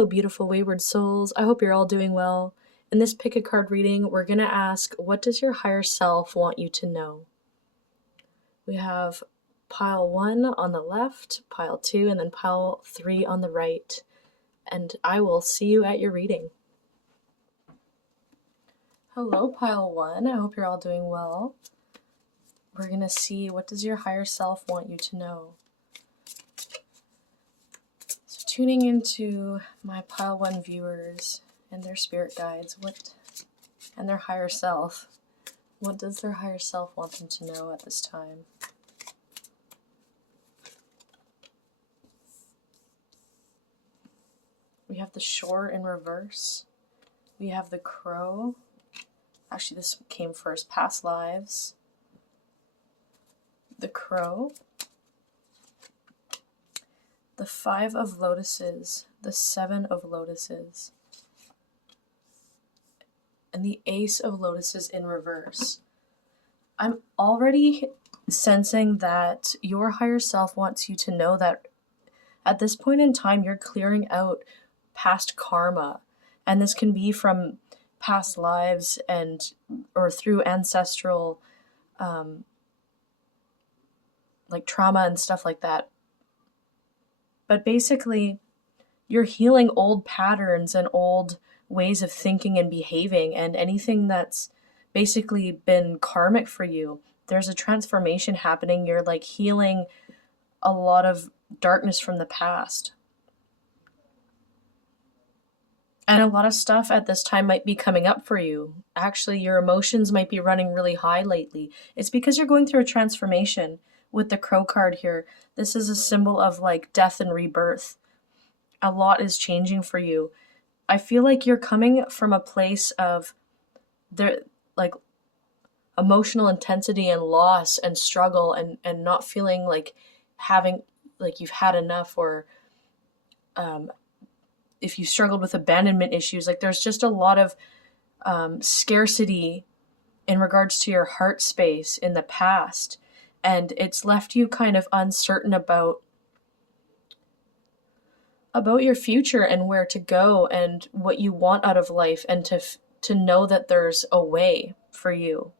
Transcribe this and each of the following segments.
Hello, beautiful wayward souls. I hope you're all doing well. In this pick a card reading, we're going to ask, what does your higher self want you to know? We have pile 1 on the left, pile 2, and then pile 3 on the right. And I will see you at your reading. Hello, pile 1. I hope you're all doing well. We're going to see, what does your higher self want you to know? So tuning into my pile 1 viewers and their spirit guides, and their higher self, what does their higher self want them to know at this time? We have the shore in reverse. We have the crow. Actually, this came first. Past lives. The crow. The 5 of lotuses. The 7 of lotuses. And the ace of lotuses in reverse. I'm already sensing that your higher self wants you to know that at this point in time, you're clearing out past karma. And this can be from past lives or through ancestral like trauma and stuff like that. But basically, you're healing old patterns and old ways of thinking and behaving, and anything that's basically been karmic for you. There's a transformation happening. You're like healing a lot of darkness from the past. And a lot of stuff at this time might be coming up for you. Actually, your emotions might be running really high lately. It's because you're going through a transformation. With the crow card here, this is a symbol of like death and rebirth. A lot is changing for you. I feel like you're coming from a place of like emotional intensity and loss and struggle and not feeling like you've had enough, or if you struggled with abandonment issues, like there's just a lot of scarcity in regards to your heart space in the past. And it's left you kind of uncertain about your future and where to go and what you want out of life, and to know that there's a way for you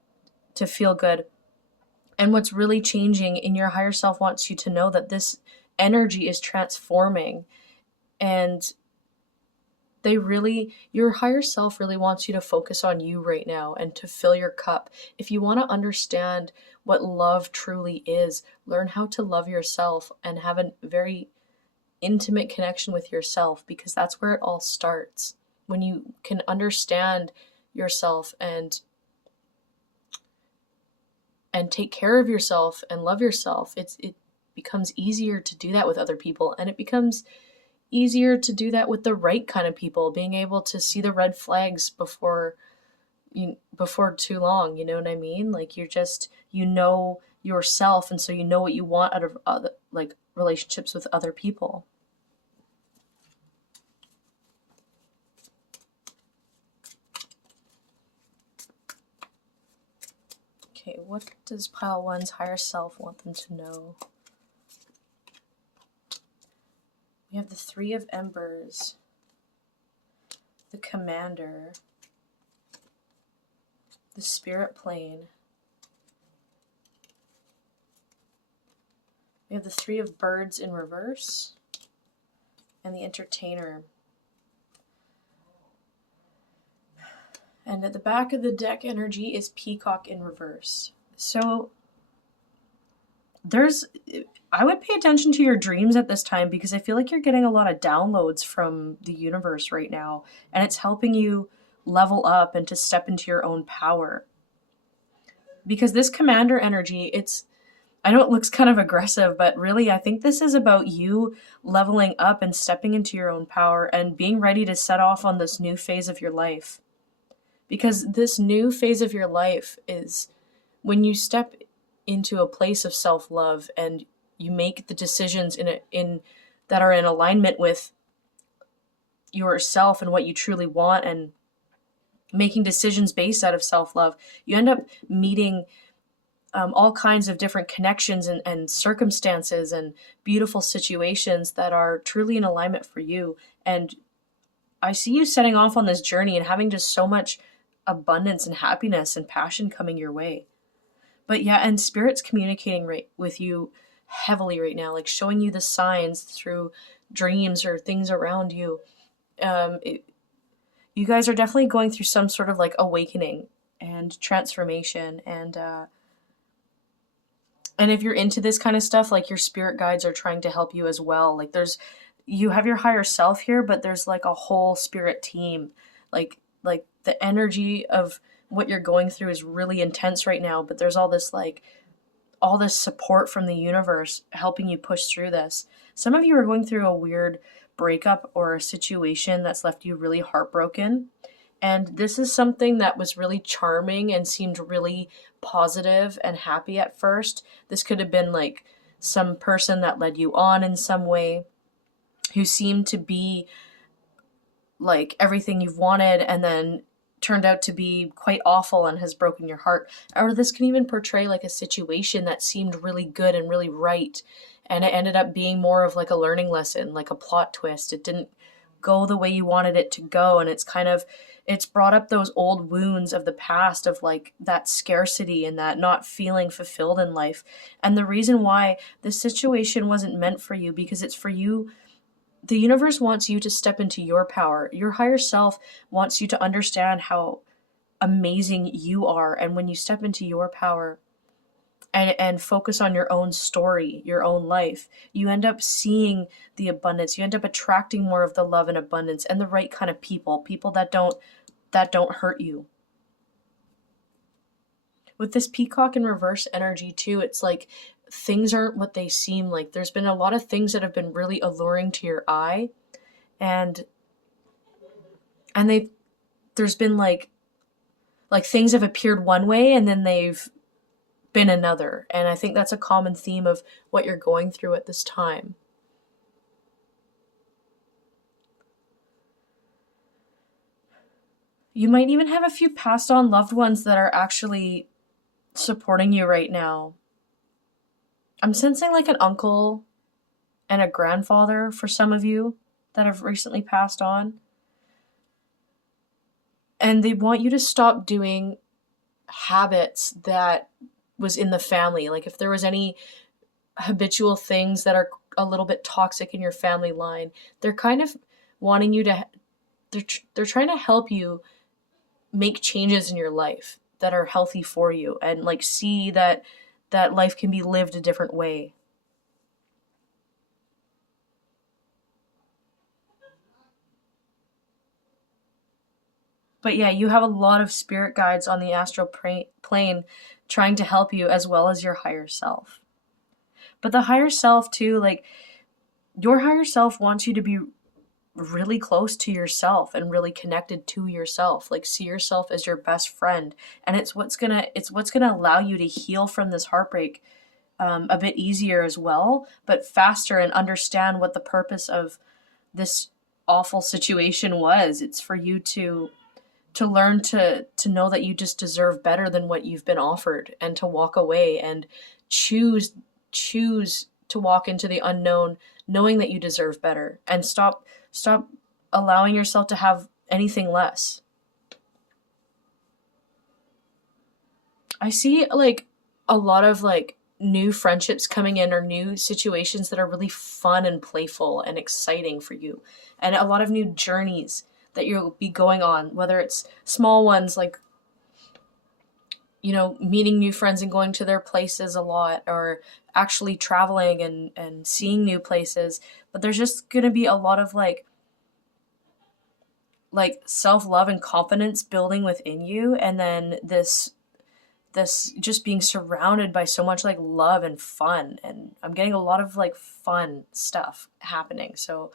to feel good. And what's really changing in your higher self wants you to know that this energy is transforming, and your higher self really wants you to focus on you right now and to fill your cup. If you want to understand what love truly is, learn how to love yourself and have a very intimate connection with yourself, because that's where it all starts. When you can understand yourself and take care of yourself and love yourself, it becomes easier to do that with other people, and it becomes easier to do that with the right kind of people, being able to see the red flags before too long, you know what I mean? Like you know yourself, and so you know what you want out of other, like, relationships with other people. Okay, what does pile 1's higher self want them to know? We have the 3 of embers, the commander, the spirit plane. We have the 3 of birds in reverse, and the entertainer. And at the back of the deck energy is peacock in reverse. So I would pay attention to your dreams at this time, because I feel like you're getting a lot of downloads from the universe right now, and it's helping you level up and to step into your own power. Because this commander energy, I know it looks kind of aggressive, but really I think this is about you leveling up and stepping into your own power and being ready to set off on this new phase of your life. Because this new phase of your life is when you step into a place of self-love and you make the decisions that are in alignment with yourself and what you truly want, and making decisions based out of self-love, you end up meeting all kinds of different connections and circumstances and beautiful situations that are truly in alignment for you. And I see you setting off on this journey and having just so much abundance and happiness and passion coming your way. But yeah, and Spirit's communicating right with you heavily right now, like showing you the signs through dreams or things around you. It, you guys are definitely going through some sort of like awakening and transformation, and if you're into this kind of stuff, like your spirit guides are trying to help you as well. Like you have your higher self here, but there's like a whole spirit team. Like the energy of what you're going through is really intense right now, but there's all this support from the universe helping you push through this. Some of you are going through a weird breakup or a situation that's left you really heartbroken. And this is something that was really charming and seemed really positive and happy at first. This could have been like some person that led you on in some way, who seemed to be like everything you've wanted and then turned out to be quite awful and has broken your heart. Or this can even portray like a situation that seemed really good and really right, and it ended up being more of like a learning lesson, like a plot twist. It didn't go the way you wanted it to go, and it's brought up those old wounds of the past, of like that scarcity and that not feeling fulfilled in life. And the reason why this situation wasn't meant for you, because it's for you. The universe wants you to step into your power. Your higher self wants you to understand how amazing you are. And when you step into your power and focus on your own story, your own life, you end up seeing the abundance. You end up attracting more of the love and abundance and the right kind of people that don't hurt you. With this peacock in reverse energy too, it's like things aren't what they seem. Like there's been a lot of things that have been really alluring to your eye, and there's been like things have appeared one way and then they've been another. And I think that's a common theme of what you're going through at this time. You might even have a few passed on loved ones that are actually supporting you right now. I'm sensing like an uncle and a grandfather for some of you that have recently passed on. And they want you to stop doing habits that was in the family. Like if there was any habitual things that are a little bit toxic in your family line, they're kind of wanting you to, they're trying to help you make changes in your life that are healthy for you, and like see that life can be lived a different way. But yeah, you have a lot of spirit guides on the astral plane trying to help you, as well as your higher self. But the higher self too, like your higher self wants you to be really close to yourself and really connected to yourself. Like see yourself as your best friend, and it's what's gonna allow you to heal from this heartbreak a bit easier as well, but faster, and understand what the purpose of this awful situation was. It's for you to learn to know that you just deserve better than what you've been offered, and to walk away and choose to walk into the unknown knowing that you deserve better, and stop allowing yourself to have anything less. I see like a lot of like new friendships coming in, or new situations that are really fun and playful and exciting for you, and a lot of new journeys that you'll be going on, whether it's small ones like, meeting new friends and going to their places a lot, or actually traveling and seeing new places. But there's just going to be a lot of like self-love and confidence building within you, and then this just being surrounded by so much like love and fun. And I'm getting a lot of like fun stuff happening. So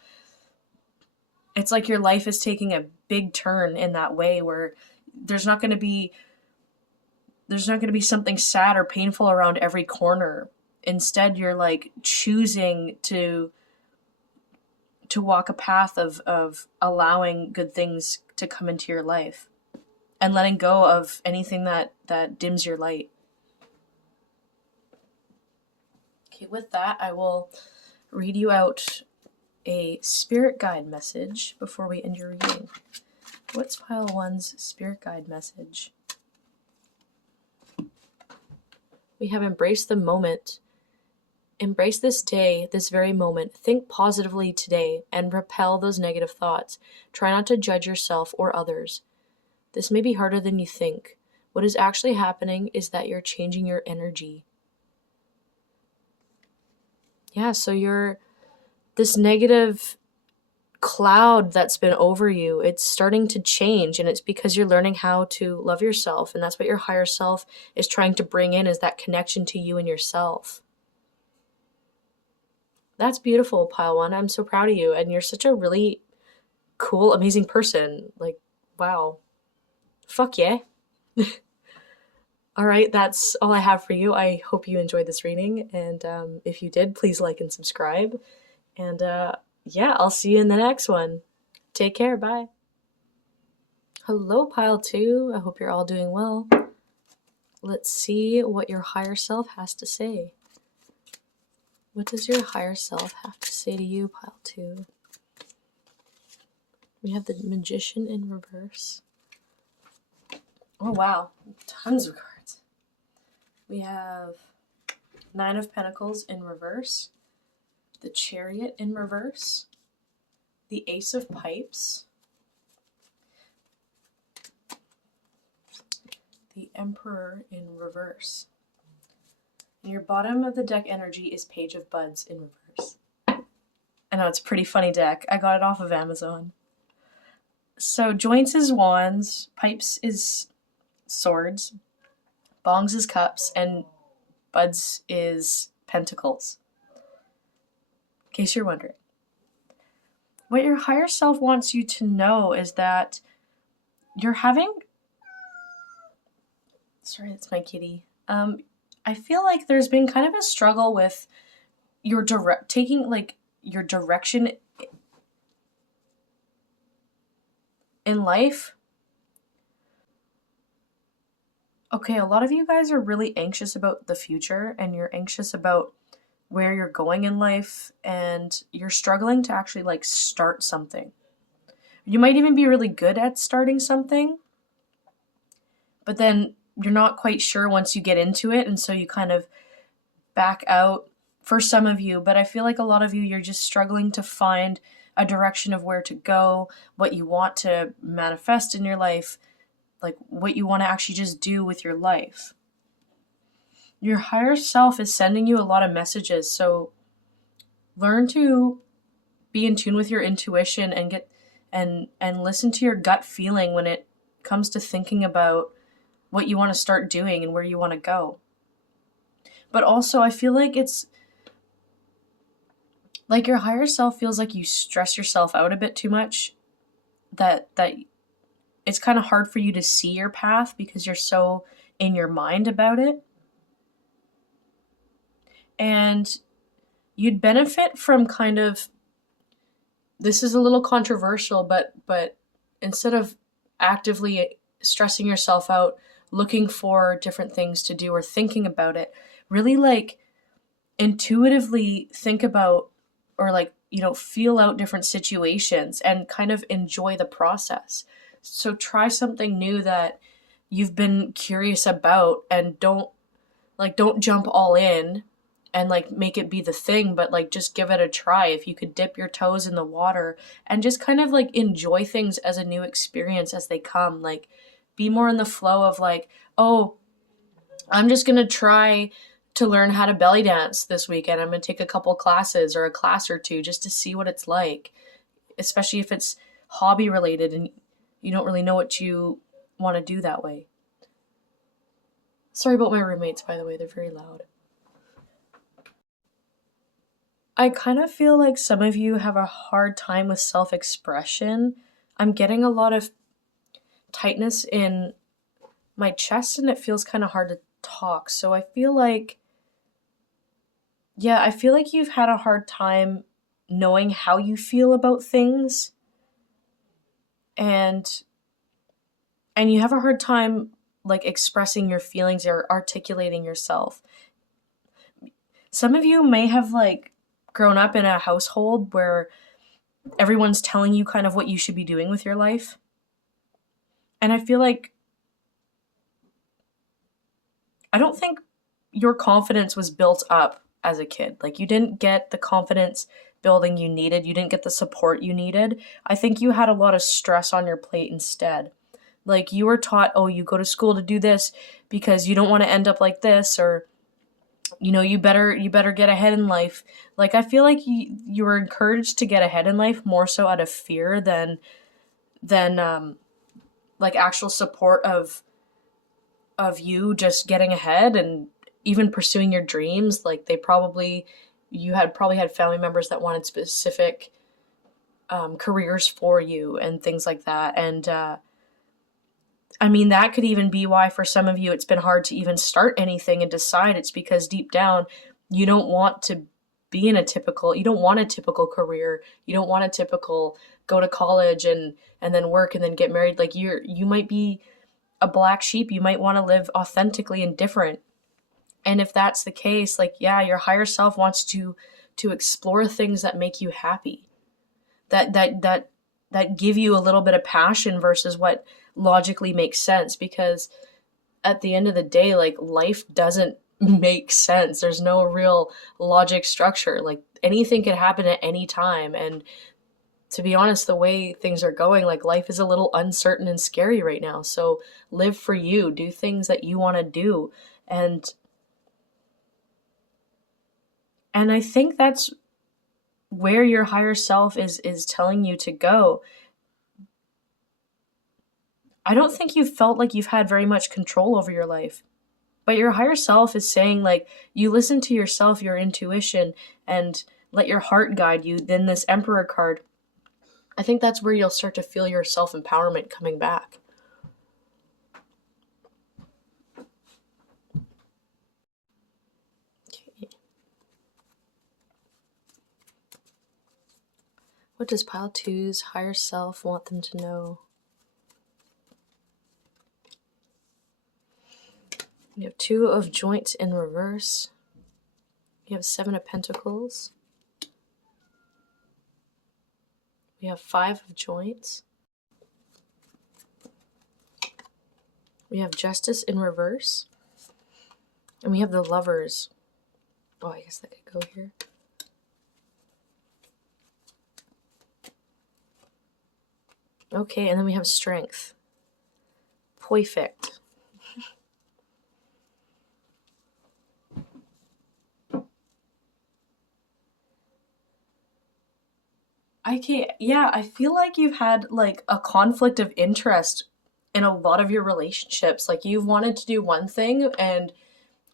it's like your life is taking a big turn in that way, where there's not going to be something sad or painful around every corner. Instead, you're like choosing to walk a path of allowing good things to come into your life, and letting go of anything that dims your light. Okay, with that, I will read you out a spirit guide message before we end your reading. What's pile 1's spirit guide message? We have embraced the moment. Embrace this day, this very moment. Think positively today and repel those negative thoughts. Try not to judge yourself or others. This may be harder than you think. What is actually happening is that you're changing your energy. Yeah, so you're this negative cloud that's been over you, it's starting to change, and it's because you're learning how to love yourself, and that's what your higher self is trying to bring in, is that connection to you and yourself. That's beautiful, pile 1. I'm so proud of you, and you're such a really cool, amazing person. Like, wow. Fuck yeah. All right, that's all I have for you. I hope you enjoyed this reading, and if you did, please like and subscribe. And yeah, I'll see you in the next one. Take care. Bye. Hello, pile 2. I hope you're all doing well. Let's see what your higher self has to say. What does your higher self have to say to you, pile 2? We have the Magician in reverse. Oh, wow. Tons of cards. We have 9 of Pentacles in reverse. The Chariot in reverse. The Ace of Pipes. The Emperor in reverse. And your bottom of the deck energy is Page of Buds in reverse. I know, it's a pretty funny deck. I got it off of Amazon. So joints is wands, pipes is swords, bongs is cups, and buds is pentacles. In case you're wondering. What your higher self wants you to know is that you're having... Sorry, that's my kitty. I feel like there's been kind of a struggle with your taking like your direction in life. Okay, a lot of you guys are really anxious about the future, and you're anxious about where you're going in life, and you're struggling to actually like start something. You might even be really good at starting something, but then you're not quite sure once you get into it, and so you kind of back out for some of you. But I feel like a lot of you, you're just struggling to find a direction of where to go, what you want to manifest in your life, like what you want to actually just do with your life. Your higher self is sending you a lot of messages, so learn to be in tune with your intuition and get and listen to your gut feeling when it comes to thinking about what you want to start doing and where you want to go. But also, I feel like it's like your higher self feels like you stress yourself out a bit too much, that it's kind of hard for you to see your path because you're so in your mind about it. And you'd benefit from kind of, this is a little controversial, but instead of actively stressing yourself out, looking for different things to do or thinking about it, really like intuitively think about, or like, you know, feel out different situations and kind of enjoy the process. So try something new that you've been curious about, and don't jump all in and like make it be the thing, but like just give it a try. If you could dip your toes in the water and just kind of like enjoy things as a new experience as they come, like be more in the flow of like, oh, I'm just going to try to learn how to belly dance this weekend. I'm going to take a couple classes or a class or two just to see what it's like, especially if it's hobby related and you don't really know what you want to do that way. Sorry about my roommates, by the way, they're very loud. I kind of feel like some of you have a hard time with self-expression. I'm getting a lot of tightness in my chest and it feels kind of hard to talk. So I feel like, you've had a hard time knowing how you feel about things. And you have a hard time like expressing your feelings or articulating yourself. Some of you may have like grown up in a household where everyone's telling you kind of what you should be doing with your life. And I feel like I don't think your confidence was built up as a kid. Like, you didn't get the confidence building you needed, you didn't get the support you needed. I think you had a lot of stress on your plate instead. Like, you were taught, oh, you go to school to do this because you don't want to end up like this, or you better get ahead in life. Like, I feel like you were encouraged to get ahead in life more so out of fear than like actual support of you just getting ahead and even pursuing your dreams. Like, you had probably had family members that wanted specific careers for you and things like that. And I mean, that could even be why for some of you it's been hard to even start anything and decide. It's because deep down you don't want to you don't want a typical career. You don't want a typical go to college and then work and then get married. Like, you might be a black sheep. You might want to live authentically and different. And if that's the case, like, yeah, your higher self wants to explore things that make you happy, that give you a little bit of passion versus what logically makes sense. Because at the end of the day, like, life doesn't make sense. There's no real logic structure. Like, anything could happen at any time. And to be honest, the way things are going, like, life is a little uncertain and scary right now. So live for you, do things that you want to do. And I think that's where your higher self is telling you to go. I don't think you've felt like you've had very much control over your life. But your higher self is saying, like, you listen to yourself, your intuition, and let your heart guide you. Then this Emperor card, I think that's where you'll start to feel your self-empowerment coming back. Okay. What does pile two's higher self want them to know? We have Two of Joints in reverse. We have Seven of Pentacles. We have Five of Joints. We have Justice in reverse. And we have the Lovers. Oh, I guess that could go here. Okay, and then we have Strength. Perfect. Okay, yeah, I feel like you've had like a conflict of interest in a lot of your relationships. Like, you've wanted to do one thing, and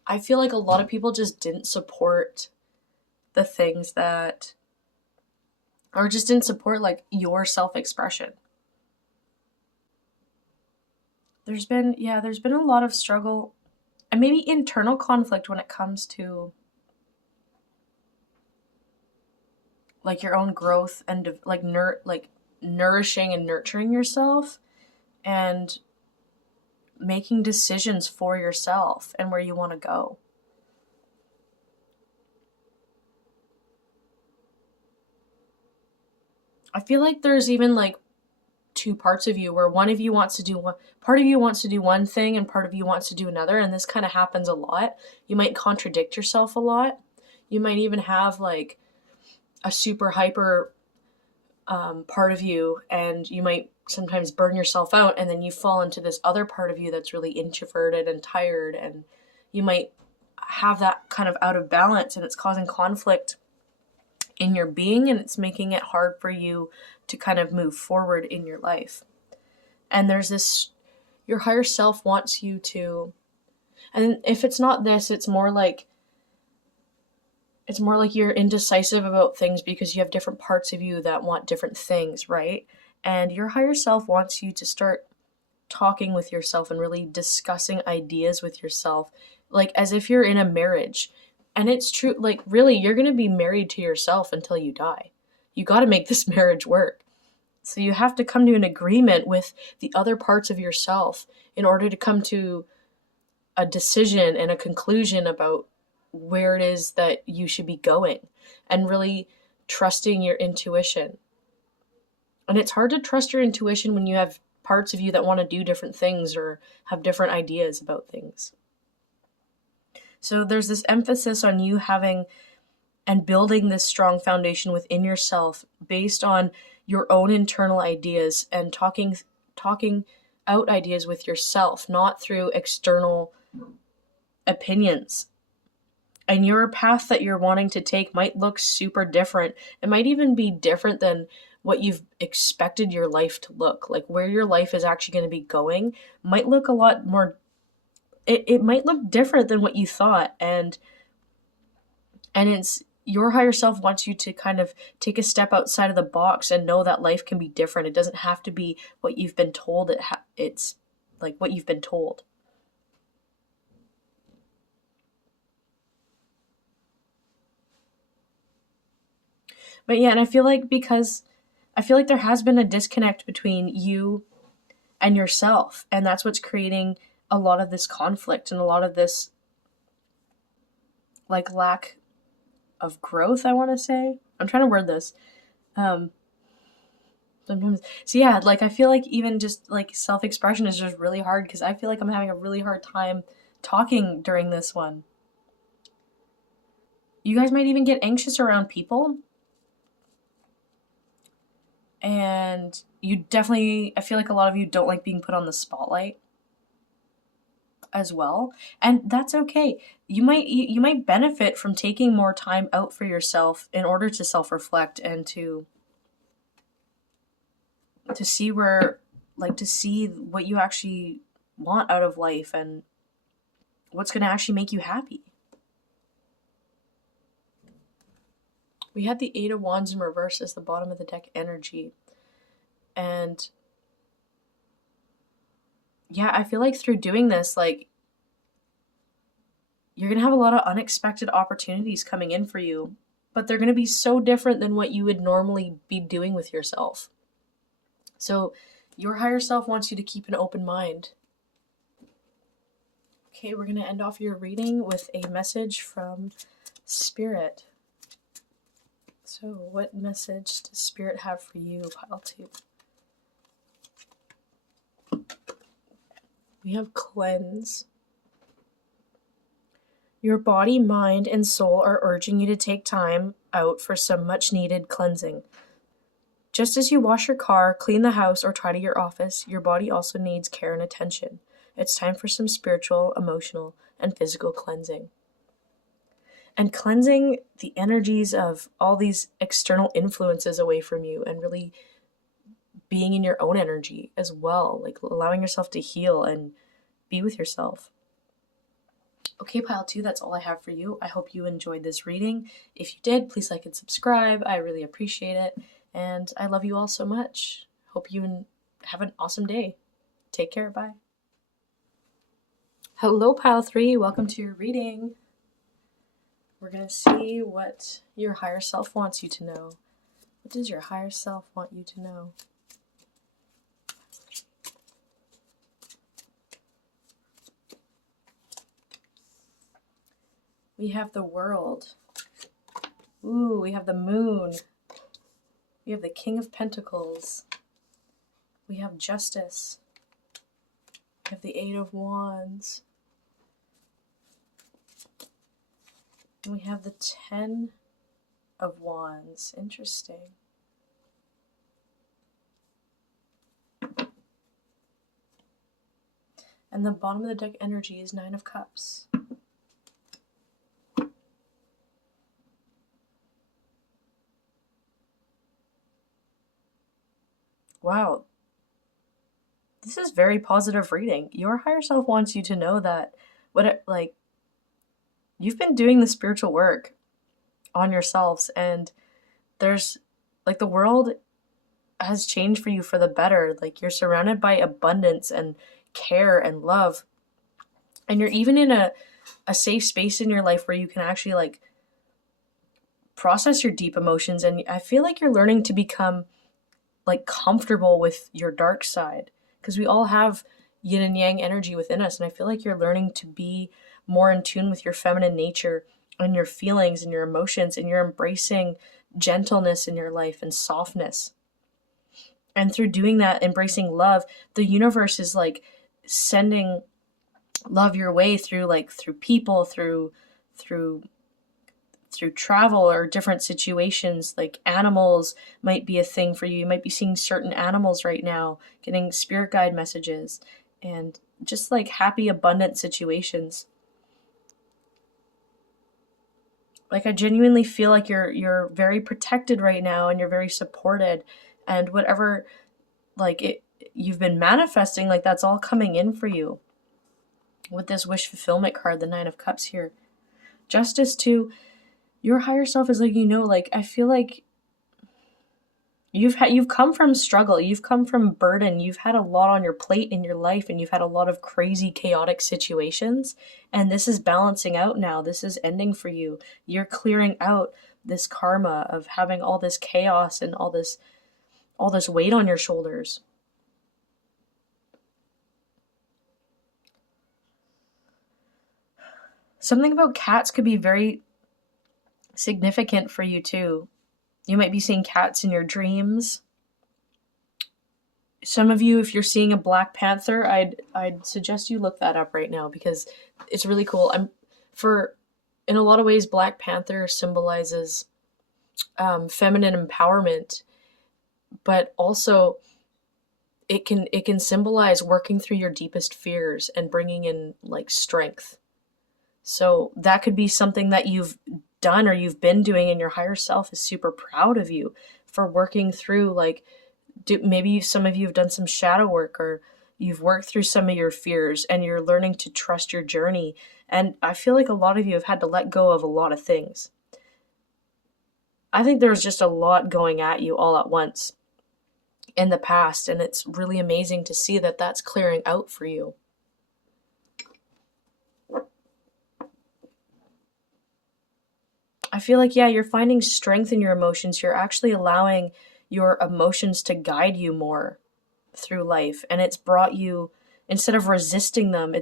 I feel like a lot of people just didn't support the things that, or just didn't support like your self-expression. There's been a lot of struggle and maybe internal conflict when it comes to like your own growth and like nourishing and nurturing yourself and making decisions for yourself and where you want to go. I feel like there's even like two parts of you where one of you wants to do one part of you wants to do one thing and part of you wants to do another, and this kind of happens a lot. You might contradict yourself a lot. You might even have like a super hyper part of you, and you might sometimes burn yourself out, and then you fall into this other part of you that's really introverted and tired, and you might have that kind of out of balance, and it's causing conflict in your being, and it's making it hard for you to kind of move forward in your life. And there's this, your higher self wants you to, and if it's not this, it's more like you're indecisive about things because you have different parts of you that want different things, right? And your higher self wants you to start talking with yourself and really discussing ideas with yourself, like as if you're in a marriage. And it's true, like, really, you're going to be married to yourself until you die. You got to make this marriage work. So you have to come to an agreement with the other parts of yourself in order to come to a decision and a conclusion about where it is that you should be going, and really trusting your intuition. And it's hard to trust your intuition when you have parts of you that want to do different things or have different ideas about things. So there's this emphasis on you having and building this strong foundation within yourself based on your own internal ideas and talking out ideas with yourself, not through external opinions. And your path that you're wanting to take might look super different. It might even be different than what you've expected your life to look. Like where your life is actually going to be going might look a lot more, it might look different than what you thought. And it's your higher self wants you to kind of take a step outside of the box and know that life can be different. It doesn't have to be what you've been told. It's like what you've been told. But yeah, and I feel like there has been a disconnect between you and yourself, and that's what's creating a lot of this conflict and a lot of this like lack of growth, I want to say. I'm trying to word this. Sometimes. So yeah, like I feel like even just like self-expression is just really hard because I feel like I'm having a really hard time talking during this one. You guys might even get anxious around people. And I feel like a lot of you don't like being put on the spotlight as well. And that's okay. You might benefit from taking more time out for yourself in order to self-reflect and to see to see what you actually want out of life and what's going to actually make you happy. We had the 8 of Wands in reverse as the bottom of the deck energy. And yeah, I feel like through doing this, like, you're going to have a lot of unexpected opportunities coming in for you, but they're going to be so different than what you would normally be doing with yourself. So your higher self wants you to keep an open mind. Okay, we're going to end off your reading with a message from Spirit. So what message does Spirit have for you, pile 2? We have cleanse. Your body, mind, and soul are urging you to take time out for some much needed cleansing. Just as you wash your car, clean the house, or tidy your office, your body also needs care and attention. It's time for some spiritual, emotional, and physical cleansing. And cleansing the energies of all these external influences away from you and really being in your own energy as well, like allowing yourself to heal and be with yourself. Okay, pile 2, that's all I have for you. I hope you enjoyed this reading. If you did, please like and subscribe. I really appreciate it. And I love you all so much. Hope you have an awesome day. Take care. Bye. Hello, pile 3. Welcome to your reading. We're going to see what your higher self wants you to know. What does your higher self want you to know? We have the World. Ooh, we have the Moon. We have the King of Pentacles. We have Justice. We have the 8 of Wands. And we have the 10 of Wands. Interesting. And the bottom of the deck energy is 9 of Cups. Wow. This is very positive reading. Your higher self wants you to know that you've been doing the spiritual work on yourselves, and there's the world has changed for you for the better. Like, you're surrounded by abundance and care and love, and you're even in a safe space in your life where you can actually process your deep emotions. And I feel like you're learning to become comfortable with your dark side, because we all have yin and yang energy within us, and I feel like you're learning to be more in tune with your feminine nature and your feelings and your emotions, and you're embracing gentleness in your life and softness. And through doing that, embracing love, the universe is like sending love your way through through people, through through travel or different situations. Like animals might be a thing for you. You might be seeing certain animals right now, getting spirit guide messages, and just like happy, abundant situations. Like I genuinely feel like you're very protected right now and you're very supported, and whatever like it you've been manifesting, like that's all coming in for you with this wish fulfillment card, the 9 of Cups here. Justice to your higher self is like, like I feel like you've come from struggle, you've come from burden, you've had a lot on your plate in your life, and you've had a lot of crazy chaotic situations, and this is balancing out now. This is ending for you. You're clearing out this karma of having all this chaos and all this weight on your shoulders. Something about cats could be very significant for you too. You might be seeing cats in your dreams. Some of you, if you're seeing a Black Panther, I'd suggest you look that up right now because it's really cool. In a lot of ways, Black Panther symbolizes feminine empowerment, but also it can symbolize working through your deepest fears and bringing in like strength. So that could be something that you've done or you've been doing, and your higher self is super proud of you for working through maybe some of you have done some shadow work, or you've worked through some of your fears and you're learning to trust your journey. And I feel like a lot of you have had to let go of a lot of things. I think there's just a lot going at you all at once in the past, and it's really amazing to see that that's clearing out for you. I feel like, yeah, you're finding strength in your emotions. You're actually allowing your emotions to guide you more through life. And it's brought you, instead of resisting them,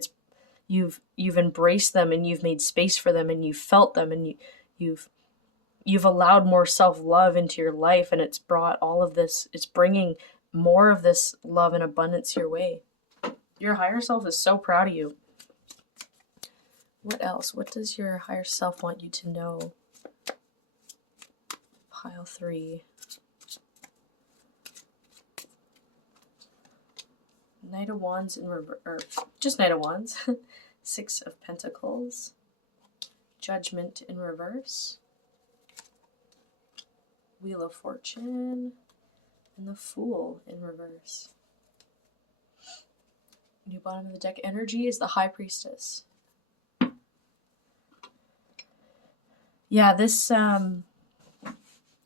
you've embraced them and you've made space for them and you've felt them, and you've allowed more self-love into your life, and it's brought all of this, it's bringing more of this love and abundance your way. Your higher self is so proud of you. What else? What does your higher self want you to know? Pile 3. Knight of Wands in reverse, or just Knight of Wands. 6 of Pentacles. Judgment in reverse. Wheel of Fortune. And the Fool in reverse. New bottom of the deck energy is the High Priestess. Yeah, this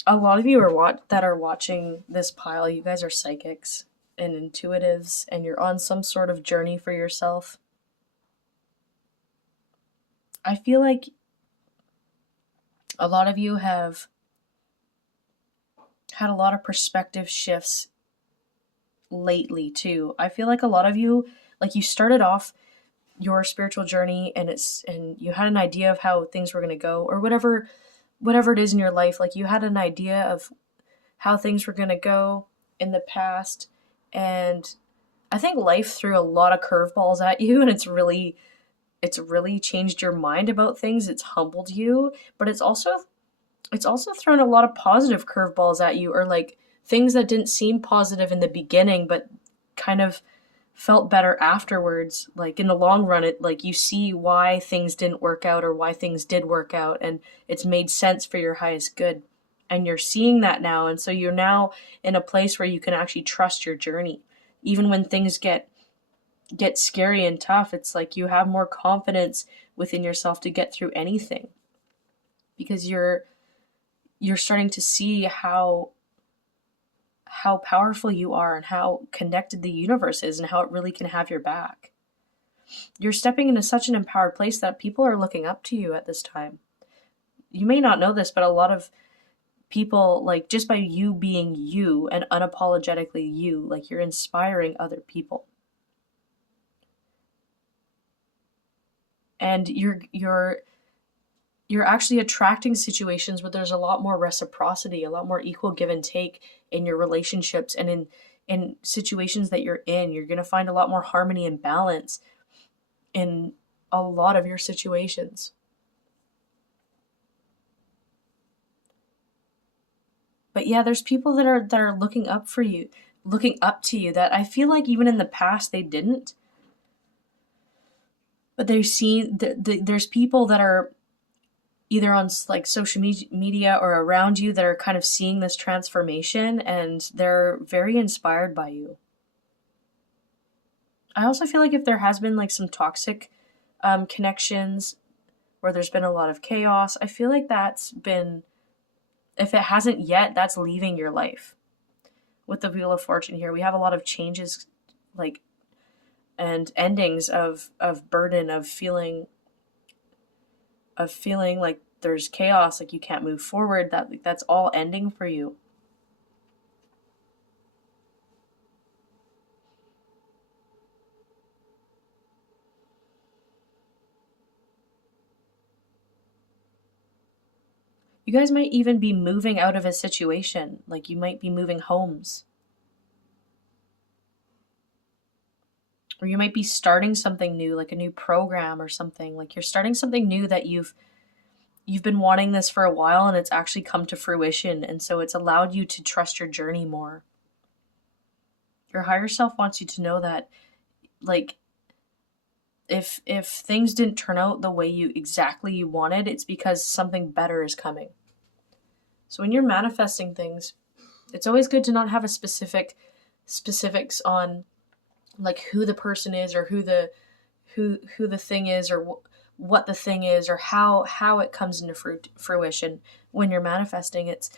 a lot of you that are watching this pile, you guys are psychics and intuitives, and you're on some sort of journey for yourself. I feel like a lot of you have had a lot of perspective shifts lately too. I feel like a lot of you, like you started off your spiritual journey and you had an idea of how things were going to go, or whatever it is in your life. Like you had an idea of how things were going to go in the past, and I think life threw a lot of curveballs at you, and it's really changed your mind about things. It's humbled you, but it's also thrown a lot of positive curveballs at you, or like things that didn't seem positive in the beginning but kind of felt better afterwards. Like in the long run, it like you see why things didn't work out or why things did work out, and it's made sense for your highest good, and you're seeing that now. And so you're now in a place where you can actually trust your journey even when things get scary and tough. It's like you have more confidence within yourself to get through anything, because you're starting to see how powerful you are and how connected the universe is and how it really can have your back. You're stepping into such an empowered place that people are looking up to you at this time. You may not know this, but a lot of people, like just by you being you and unapologetically you, like you're inspiring other people. And you're actually attracting situations where there's a lot more reciprocity, a lot more equal give and take in your relationships and in situations that you're in. You're going to find a lot more harmony and balance in a lot of your situations. But yeah, there's people that are looking up for you, looking up to you, that I feel like even in the past they didn't. But they've seen there's people that are either on like social media or around you that are kind of seeing this transformation, and they're very inspired by you. I also feel like if there has been like some toxic connections where there's been a lot of chaos, I feel like that's been, if it hasn't yet, that's leaving your life. With the Wheel of Fortune here, we have a lot of changes, like, and endings of burden, of feeling like there's chaos, like you can't move forward. That's all ending for you. You guys might even be moving out of a situation, like you might be moving homes. Or you might be starting something new, like a new program or something. Like you're starting something new that you've been wanting this for a while, and it's actually come to fruition, and so it's allowed you to trust your journey more. Your higher self wants you to know that, like, if things didn't turn out the way you wanted, it's because something better is coming. So when you're manifesting things, it's always good to not have a specifics on like who the person is, or who the thing is, or what the thing is, or how it comes into fruition. When you're manifesting, it's,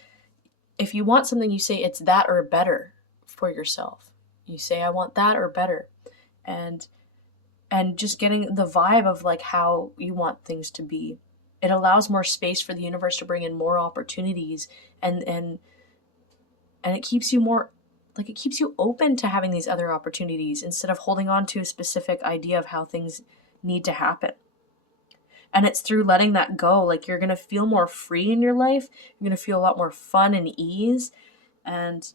if you want something, you say it's that or better for yourself. You say, I want that or better. And just getting the vibe of like how you want things to be. It allows more space for the universe to bring in more opportunities, and it keeps you more, like, it keeps you open to having these other opportunities instead of holding on to a specific idea of how things need to happen. And it's through letting that go, like, you're going to feel more free in your life. You're going to feel a lot more fun and ease, and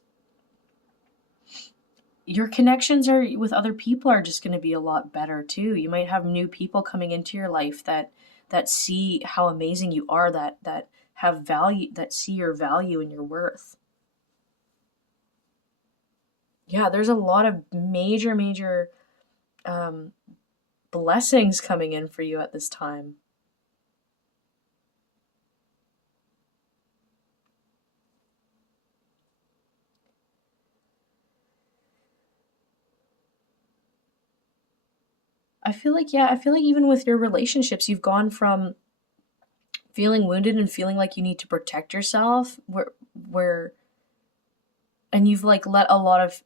your connections are with other people are just going to be a lot better too. You might have new people coming into your life that see how amazing you are, that have value, that see your value and your worth. Yeah, there's a lot of major um, blessings coming in for you at this time. I feel like even with your relationships, you've gone from feeling wounded and feeling like you need to protect yourself, where and you've like let a lot of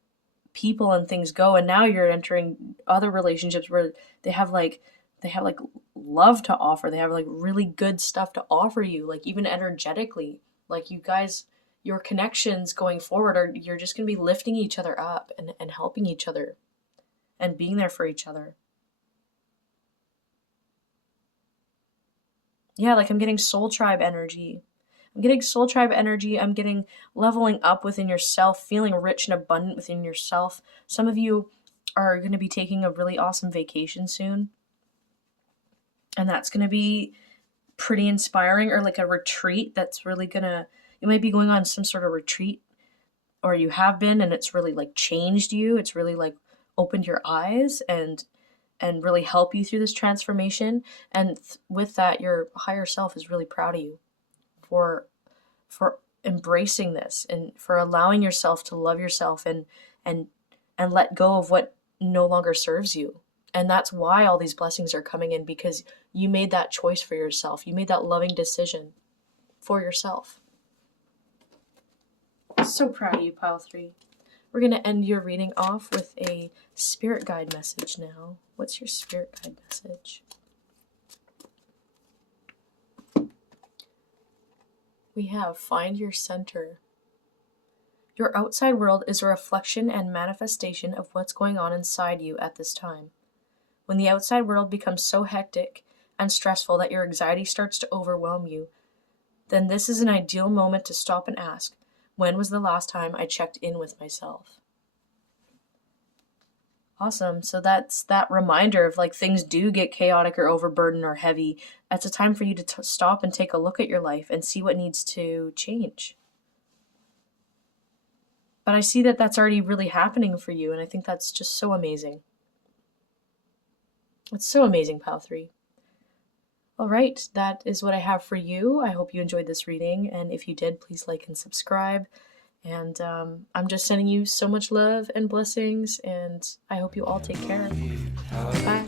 people and things go, and now you're entering other relationships where they have like they have like love to offer. They have like really good stuff to offer you, like even energetically. Like you guys, your connections going forward are, you're just going to be lifting each other up, and helping each other and being there for each other. Yeah, like I'm getting soul tribe energy. I'm getting soul tribe energy. I'm getting leveling up within yourself, feeling rich and abundant within yourself. Some of you are going to be taking a really awesome vacation soon, and that's going to be pretty inspiring, or like a retreat that's really going to, you might be going on some sort of retreat, or you have been, and it's really like changed you. It's really like opened your eyes, and really help you through this transformation. And with that, your higher self is really proud of you for embracing this, and for allowing yourself to love yourself, and and let go of what no longer serves you. And that's why all these blessings are coming in, because you made that choice for yourself. You made that loving decision for yourself. So proud of you, pile 3. We're going to end your reading off with a spirit guide message now. What's your spirit guide message? We have find your center. Your outside world is a reflection and manifestation of what's going on inside you at this time. When the outside world becomes so hectic and stressful that your anxiety starts to overwhelm you, then this is an ideal moment to stop and ask, when was the last time I checked in with myself? Awesome. So that's that reminder of like things do get chaotic or overburdened or heavy. That's a time for you to stop and take a look at your life and see what needs to change. But I see that that's already really happening for you, and I think that's just so amazing. It's so amazing, Pile 3. All right, that is what I have for you. I hope you enjoyed this reading, and if you did, please like and subscribe. And I'm just sending you so much love and blessings, and I hope you all take care. Bye.